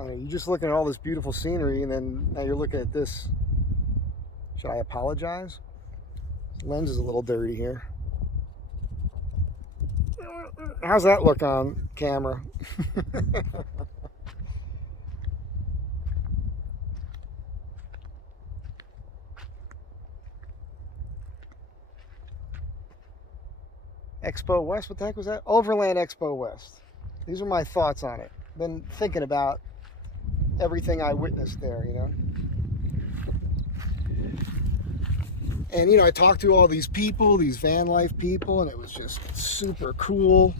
I mean, you're just looking at all this beautiful scenery, and then now you're looking at this. Should I apologize? Lens is a little dirty here. How's that look on camera? Expo West, what the heck was that? Overland Expo West. These are my thoughts on it. Been thinking about everything I witnessed there, you know. And, you know, I talked to all these people, these van life people, and it was just super cool.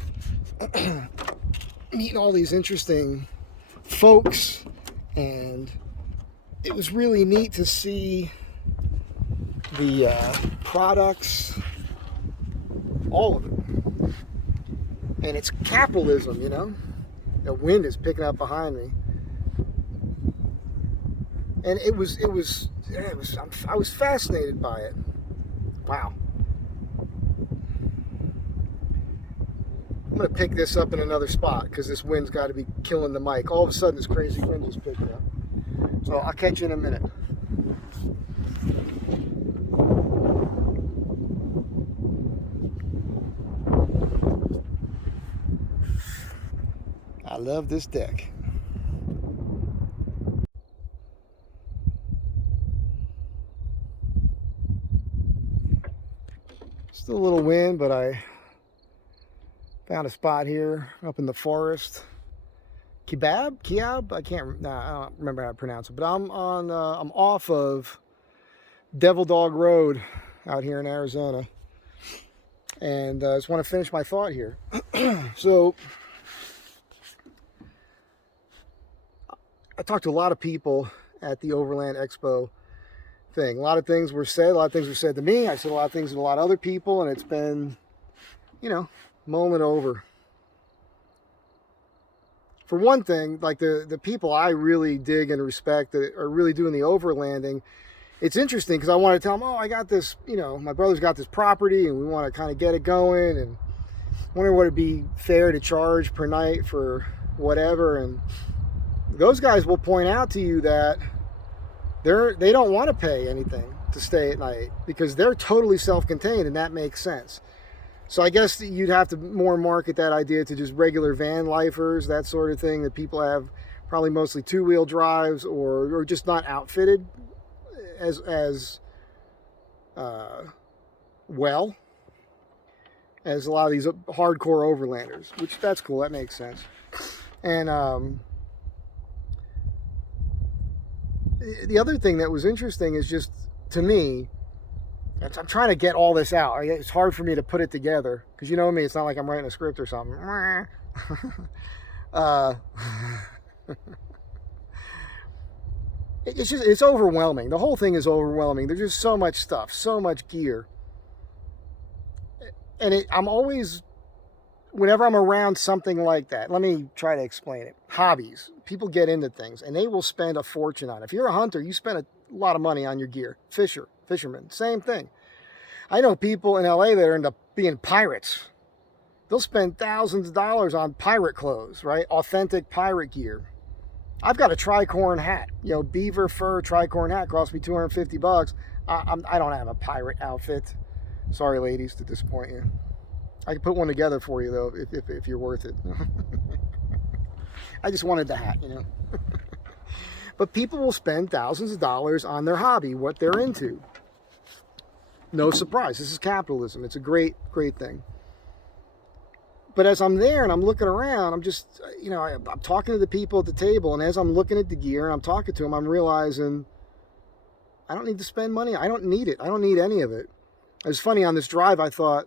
Meeting all these interesting folks, and it was really neat to see the products, all of it. And it's capitalism, you know. The wind is picking up behind me. And I was fascinated by it. Wow. I'm going to pick this up in another spot because this wind's got to be killing the mic. All of a sudden, this crazy wind just picked up. So I'll catch you in a minute. I love this deck. Still a little wind, but I found a spot here up in the forest. Kiab? I don't remember how to pronounce it. But I'm off of Devil Dog Road out here in Arizona, and I just want to finish my thought here. So I talked to a lot of people at the Overland Expo thing. A lot of things were said. A lot of things were said to me. I said a lot of things to a lot of other people, and it's been, you know, mulling over. For one thing, like the people I really dig and respect that are really doing the overlanding, it's interesting because I want to tell them, oh, I got this, you know, my brother's got this property and we want to kind of get it going, and wonder what it'd be fair to charge per night for whatever. And those guys will point out to you that they don't want to pay anything to stay at night because they're totally self-contained, and that makes sense. So I guess you'd have to more market that idea to just regular van lifers, that sort of thing, that people have probably mostly two-wheel drives or just not outfitted as well as a lot of these hardcore overlanders, which that's cool. That makes sense. And the other thing that was interesting is just, to me, I'm trying to get all this out. It's hard for me to put it together because, you know me, it's not like I'm writing a script or something. It's overwhelming. The whole thing is overwhelming. There's just so much stuff, so much gear. And I'm always, whenever I'm around something like that, let me try to explain it. Hobbies. People get into things and they will spend a fortune on it. If you're a hunter, you spend a lot of money on your gear. Fishermen, same thing. I know people in LA that end up being pirates. They'll spend thousands of dollars on pirate clothes, right? Authentic pirate gear. I've got a tricorn hat, you know, beaver fur tricorn hat, cost me $250. I don't have a pirate outfit. Sorry, ladies, to disappoint you. I can put one together for you, though, if you're worth it. I just wanted the hat, you know. But people will spend thousands of dollars on their hobby, what they're into. No surprise. This is capitalism. It's a great, great thing. But as I'm there and I'm looking around, I'm just, you know, I'm talking to the people at the table. And as I'm looking at the gear and I'm talking to them, I'm realizing I don't need to spend money. I don't need it. I don't need any of it. It was funny, on this drive, I thought,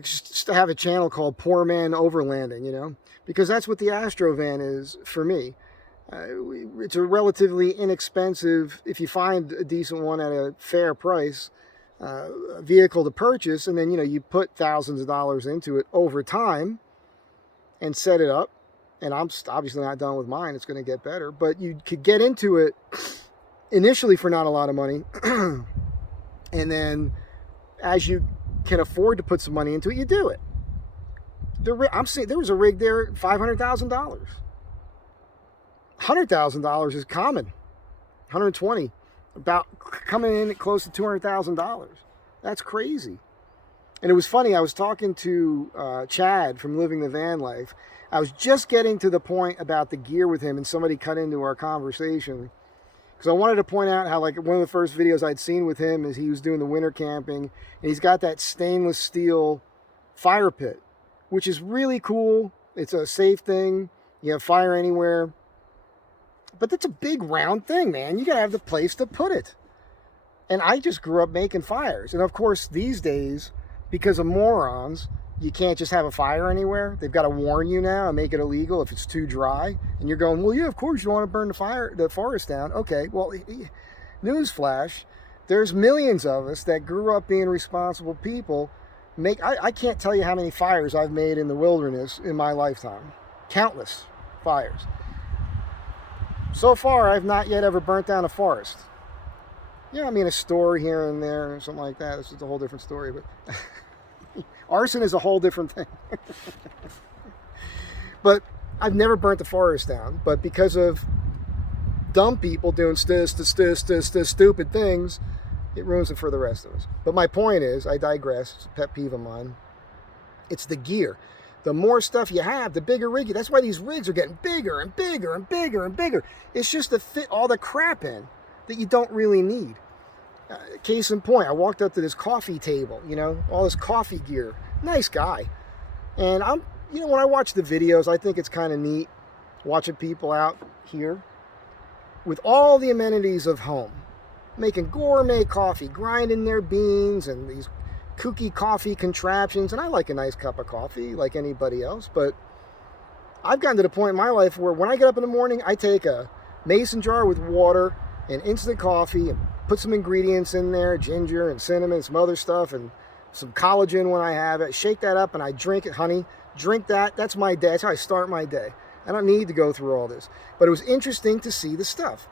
just to have a channel called Poor Man Overlanding, you know, because that's what the Astro van is for me. It's a relatively inexpensive, if you find a decent one at a fair price, vehicle to purchase, and then, you know, you put thousands of dollars into it over time and set it up. And I'm obviously not done with mine. It's going to get better, but you could get into it initially for not a lot of money. And then as you can afford to put some money into it, you do it. I'm saying there was a rig there, $500,000. $100,000 is common. 120, about coming in at close to $200,000. That's crazy. And it was funny, I was talking to Chad from Living the Van Life. I was just getting to the point about the gear with him, and somebody cut into our conversation. Because I wanted to point out how, like, one of the first videos I'd seen with him is he was doing the winter camping, and he's got that stainless steel fire pit, which is really cool. It's a safe thing. You have fire anywhere. But that's a big round thing, man. You got to have the place to put it. And I just grew up making fires. And of course, these days, because of morons, you can't just have a fire anywhere. They've got to warn you now and make it illegal if it's too dry. And you're going, well, yeah, of course you don't want to burn the forest down. Okay, well, newsflash, there's millions of us that grew up being responsible people. I can't tell you how many fires I've made in the wilderness in my lifetime. Countless fires. So far, I've not yet ever burnt down a forest. Yeah, I mean, a store here and there or something like that. This is a whole different story, but arson is a whole different thing. But I've never burnt the forest down. But because of dumb people doing stupid things, it ruins it for the rest of us. But my point is, I digress. It's a pet peeve of mine. It's the gear. The more stuff you have, the bigger rig. That's why these rigs are getting bigger and bigger and bigger and bigger. It's just to fit all the crap in that you don't really need. Case in point, I walked up to this coffee table, all this coffee gear. Nice guy. And when I watch the videos, I think it's kind of neat watching people out here with all the amenities of home, making gourmet coffee, grinding their beans and these kooky coffee contraptions. And I like a nice cup of coffee like anybody else, but I've gotten to the point in my life where when I get up in the morning, I take a mason jar with water and instant coffee and put some ingredients in there, ginger and cinnamon, some other stuff, and some collagen when I have it. Shake that up and I drink it, honey. Drink that. That's my day. That's how I start my day. I don't need to go through all this. But it was interesting to see the stuff.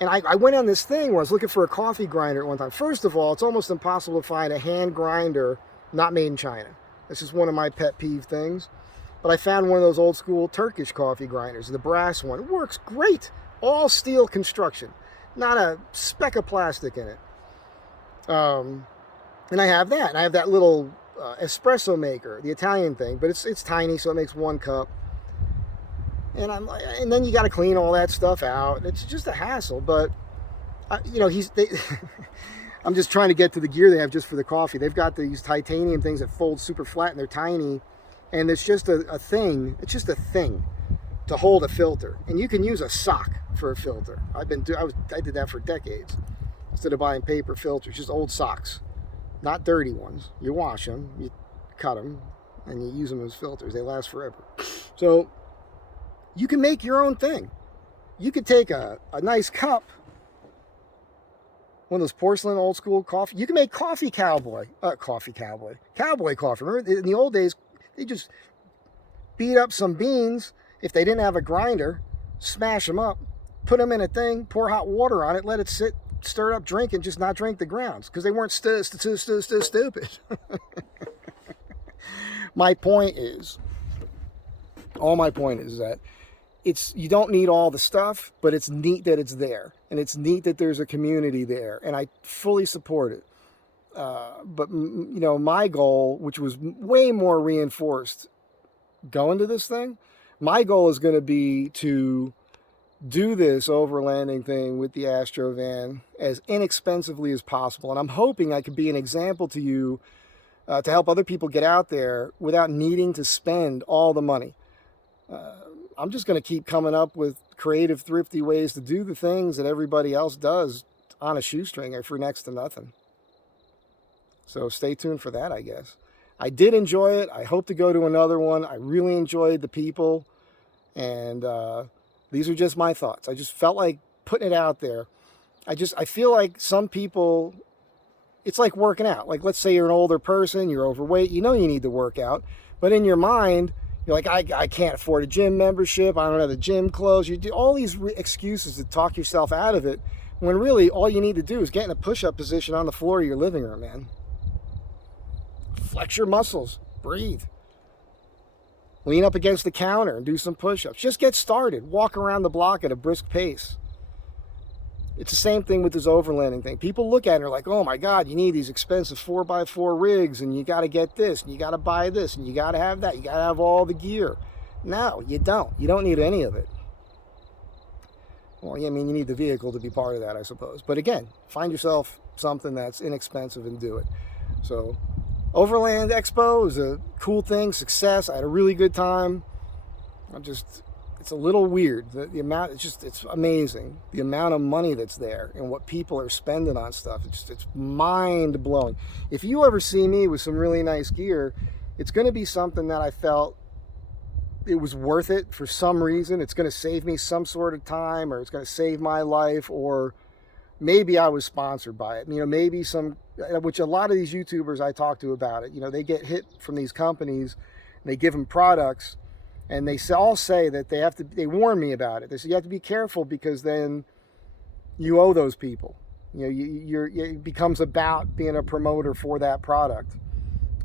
And I went on this thing where I was looking for a coffee grinder at one time. First of all, it's almost impossible to find a hand grinder not made in China. This is one of my pet peeve things. But I found one of those old school Turkish coffee grinders, the brass one. It works great. All steel construction. Not a speck of plastic in it. And I have that. And I have that little espresso maker, the Italian thing. But it's tiny, so it makes one cup. And then you got to clean all that stuff out. It's just a hassle. But I'm just trying to get to the gear they have just for the coffee. They've got these titanium things that fold super flat and they're tiny, and it's just a thing. It's just a thing to hold a filter, and you can use a sock for a filter. I did that for decades. Instead of buying paper filters, just old socks, not dirty ones. You wash them, you cut them, and you use them as filters. They last forever. So you can make your own thing. You could take a nice cup, one of those porcelain old school coffee. You can make cowboy coffee. Remember in the old days, they just beat up some beans. If they didn't have a grinder, smash them up, put them in a thing, pour hot water on it, let it sit, stir it up, drink, and just not drink the grounds because they weren't stupid. My point is that you don't need all the stuff, but it's neat that it's there, and it's neat that there's a community there, and I fully support it. But my goal, which was way more reinforced going to this thing, my goal is going to be to do this overlanding thing with the Astro van as inexpensively as possible, and I'm hoping I could be an example to you to help other people get out there without needing to spend all the money. I'm just going to keep coming up with creative, thrifty ways to do the things that everybody else does on a shoestring or for next to nothing. So stay tuned for that, I guess. I did enjoy it. I hope to go to another one. I really enjoyed the people. And these are just my thoughts. I just felt like putting it out there. I feel like some people, it's like working out. Like, let's say you're an older person, you're overweight, you need to work out. But in your mind, you're like, I can't afford a gym membership. I don't have the gym clothes. You do all these excuses to talk yourself out of it, when really all you need to do is get in a push-up position on the floor of your living room, man. Flex your muscles. Breathe. Lean up against the counter and do some push-ups. Just get started. Walk around the block at a brisk pace. It's the same thing with this overlanding thing. People look at it and are like, oh my God, you need these expensive 4x4 rigs, and you got to get this, and you got to buy this, and you got to have that. You got to have all the gear. No, you don't. You don't need any of it. Well, I mean, you need the vehicle to be part of that, I suppose. But again, find yourself something that's inexpensive and do it. So Overland Expo is a cool thing, success. I had a really good time. It's a little weird. The amount, it's amazing. The amount of money that's there and what people are spending on stuff. It's mind blowing. If you ever see me with some really nice gear, it's going to be something that I felt it was worth it for some reason. It's going to save me some sort of time, or it's going to save my life, or maybe I was sponsored by it. You know, maybe which a lot of these YouTubers I talk to about it, you know, they get hit from these companies, and they give them products, and they all say that they warn me about it. They say you have to be careful because then you owe those people. You know, it becomes about being a promoter for that product.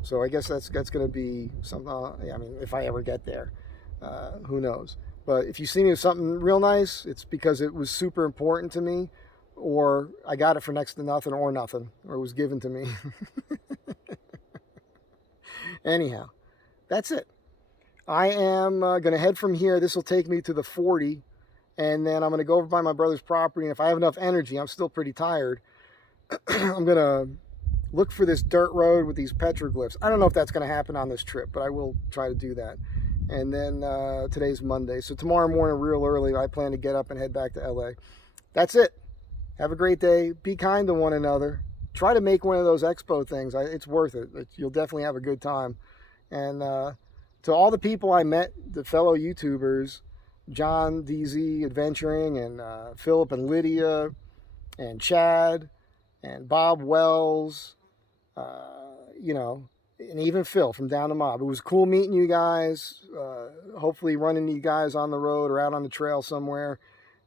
So I guess that's going to be something. I mean, if I ever get there, who knows? But if you see me with something real nice, it's because it was super important to me, or I got it for next to nothing or nothing, or it was given to me. Anyhow, that's it. I am going to head from here. This will take me to the 40, and then I'm going to go over by my brother's property, and if I have enough energy, I'm still pretty tired, I'm going to look for this dirt road with these petroglyphs. I don't know if that's going to happen on this trip, but I will try to do that. And then today's Monday, so tomorrow morning real early, I plan to get up and head back to LA. That's it. Have a great day. Be kind to one another. Try to make one of those expo things. It's worth it. You'll definitely have a good time. And to all the people I met, the fellow YouTubers, John DZ Adventuring, and Philip and Lydia, and Chad, and Bob Wells, you know, and even Phil from Down the Mob. It was cool meeting you guys. Hopefully running into you guys on the road or out on the trail somewhere.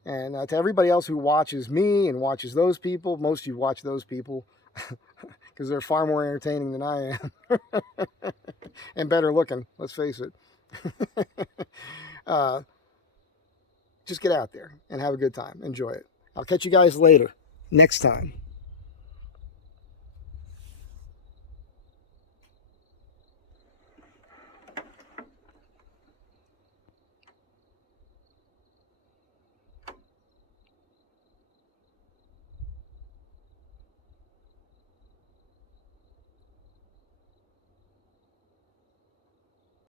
And to everybody else who watches me and watches those people, most of you watch those people because they're far more entertaining than I am. And better looking, let's face it. Just get out there and have a good time. Enjoy it. I'll catch you guys later, next time.